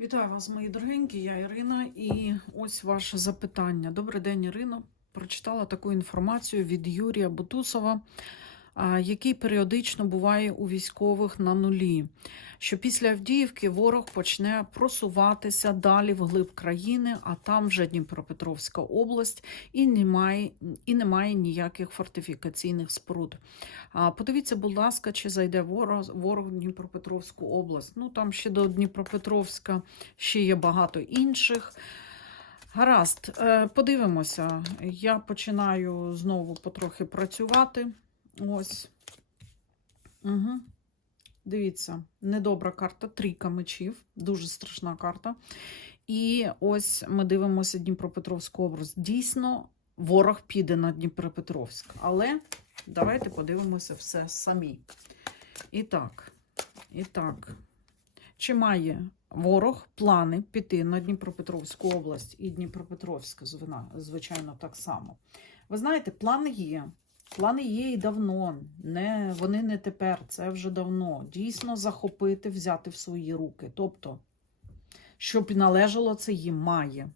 Вітаю вас, мої дорогенькі, я Ірина, і ось ваше запитання. Добрий день, Ірино. Прочитала таку інформацію від Юрія Бутусова, який періодично буває у військових на нулі. Що після Авдіївки ворог почне просуватися далі вглиб країни, а там вже Дніпропетровська область, і немає, і немає ніяких фортифікаційних споруд. Подивіться, будь ласка, чи зайде ворог, ворог в Дніпропетровську область. Ну там ще до Дніпропетровська ще є багато інших. Гаразд, е, подивимося. Я починаю знову потрохи працювати. Ось. Угу. Дивіться, недобра карта, трійка мечів, дуже страшна карта. І ось ми дивимося Дніпропетровську область. Дійсно, ворог піде на Дніпропетровськ. Але давайте подивимося все самі. І так, і так. Чи має ворог плани піти на Дніпропетровську область і Дніпропетровська, звичайно, так само? Ви знаєте, плани є. Плани є і давно. Не, вони не тепер, це вже давно. Дійсно захопити, взяти в свої руки. Тобто, щоб належало це їм має.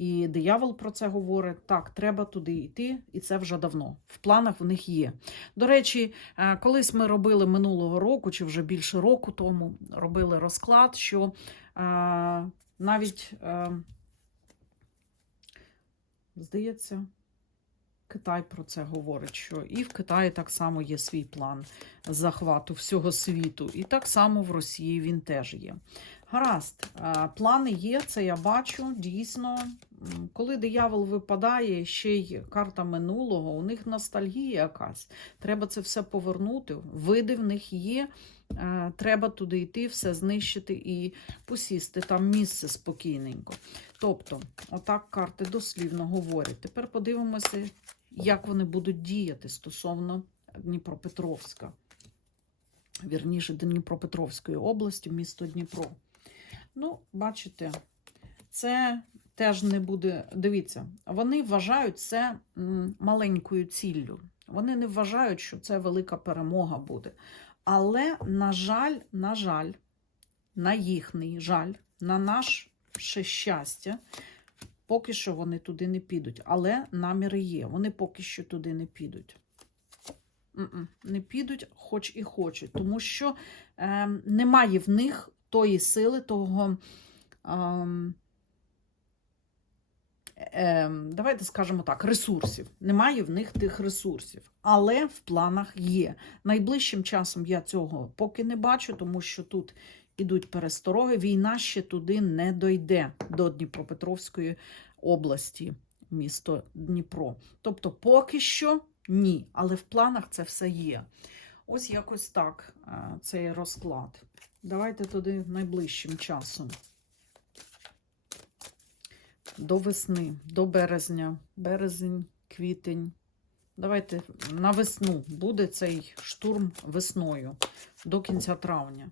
І диявол про це говорить: так, треба туди йти, і це вже давно. В планах в них є. До речі, е, колись ми робили минулого року, чи вже більше року тому, робили розклад, що е, навіть, е, здається, Китай про це говорить, що і в Китаї так само є свій план захвату всього світу, і так само в Росії він теж є. Гаразд, плани є, це я бачу. Дійсно, коли диявол випадає, ще й карта минулого, у них ностальгія якась. Треба це все повернути. Види в них є. е, Треба туди йти, все знищити і посісти там місце спокійненько. Тобто, отак карти дослівно говорять. Тепер подивимося, як вони будуть діяти стосовно Дніпропетровська. Вірніше, Дніпропетровської області, місто Дніпро. Ну, бачите, це теж не буде. Дивіться, вони вважають це маленькою ціллю. Вони не вважають, що це велика перемога буде. Але, на жаль, на жаль, на їхній жаль, на наше щастя, поки що вони туди не підуть. Але наміри є. Вони поки що туди не підуть. Не підуть, хоч і хочуть, тому що е, немає в них тої сили, того. ем, давайте скажемо так, ресурсів. Немає в них тих ресурсів, але в планах є. Найближчим часом я цього поки не бачу, тому що тут ідуть перестороги. Війна ще туди не дойде до Дніпропетровської області, місто Дніпро. Тобто, поки що ні, але в планах це все є. Ось якось так е, цей розклад. Давайте туди найближчим часом. До весни, до березня, березень, квітень. Давайте на весну буде цей штурм весною до кінця травня.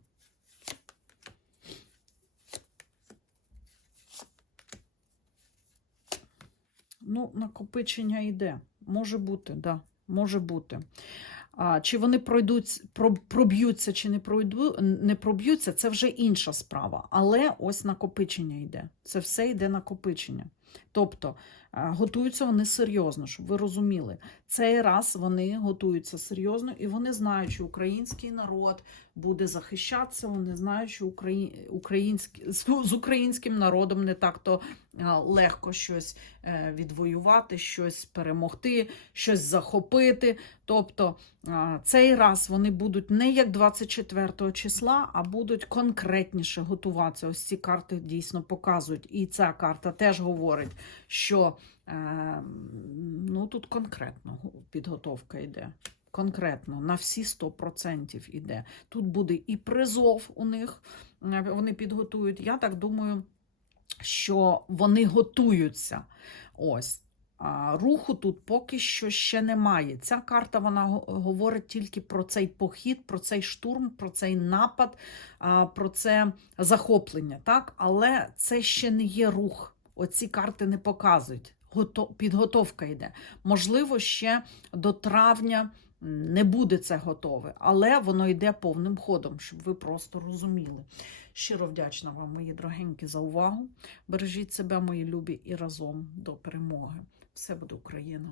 Ну, накопичення йде. Може бути, да, може бути. А, чи вони пройдуть, проб'ються, чи не, пройду, не проб'ються, це вже інша справа. Але ось накопичення йде. Це все йде накопичення. Тобто готуються вони серйозно, щоб ви розуміли. Цей раз вони готуються серйозно і вони знають, що український народ буде захищатися. Вони знають, що Украї... українські... з українським народом не так-то легко щось е, відвоювати, щось перемогти, щось захопити. Тобто цей раз вони будуть не як 24 числа, а будуть конкретніше готуватися. Ось ці карти дійсно показують. І ця карта теж говорить, що ну, тут конкретно підготовка йде. Конкретно на всі 100% іде. Тут буде і призов у них, е, вони підготують. Я так думаю, що вони готуються. Ось. А руху тут поки що ще немає. Ця карта вона говорить тільки про цей похід, про цей штурм, про цей напад, про це захоплення. Так? Але це ще не є рух. Оці карти не показують. Гото- Підготовка йде. Можливо, ще до травня не буде це готове, але воно йде повним ходом, щоб ви просто розуміли. Щиро вдячна вам, мої дорогенькі, за увагу. Бережіть себе, мої любі, і разом до перемоги. Все буде Україна!